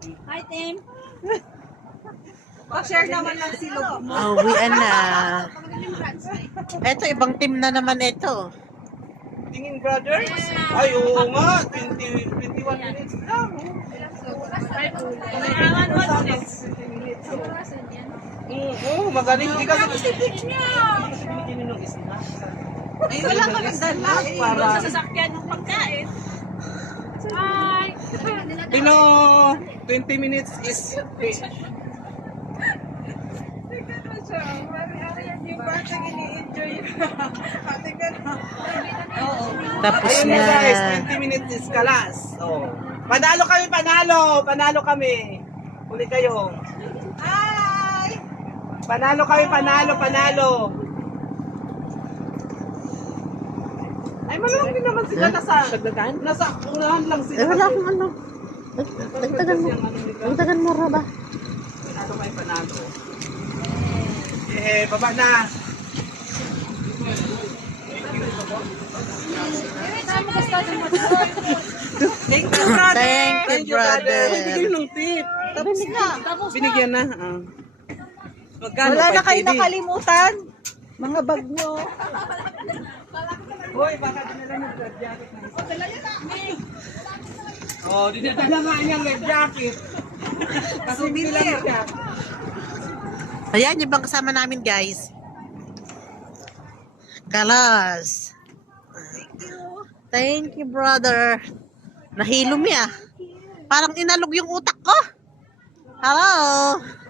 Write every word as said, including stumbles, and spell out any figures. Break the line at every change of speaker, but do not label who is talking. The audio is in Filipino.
Hi, Tim. Pa-share naman lang si logo mo.
Oh, uwian na. Eto, ibang team na naman ito.
Tingin brothers? Ay, oo nga. twenty, twenty-one minutes lang. Oo, magaling. Hindi kasi binigyan ng isna.
Ay, wala ka nagdala.
Para
Sa sasakyan ng pagkain. Hi.
Tino, twenty minutes is
Yung batang ini-enjoy.
Tapos
ayun
na.
na guys, twenty minutes is kalas. Oh. Panalo kami, panalo. Panalo kami. Huli kayo.
Hi.
Panalo kami, panalo, panalo. Ay, malamang din naman sila nasa, nasa unahan lang sila.
Eh, wala akong ano. Dagdagan mo. Dagdagan mo, Roba.
Panalo kayo, panalo. Eh, baba na.
Thank you, brother.
Thank you, brother.
Bigyan ng tip.
Tapos na. Tapos na.
Binigyan na. Ah. Magkano?
Wala na
five
kayo
K D?
nakalimutan. Mga bag nyo.
Hoy, baka dinala mo red jacket na isa. Oh, dala niya na. Oh, dinadala nga niya red jacket. Kasi bilang siya.
Ayan, yung bang kasama namin, guys. Kalas.
Thank you.
Thank you, brother. Nahilo mi ah. Parang inalog yung utak ko. Hello.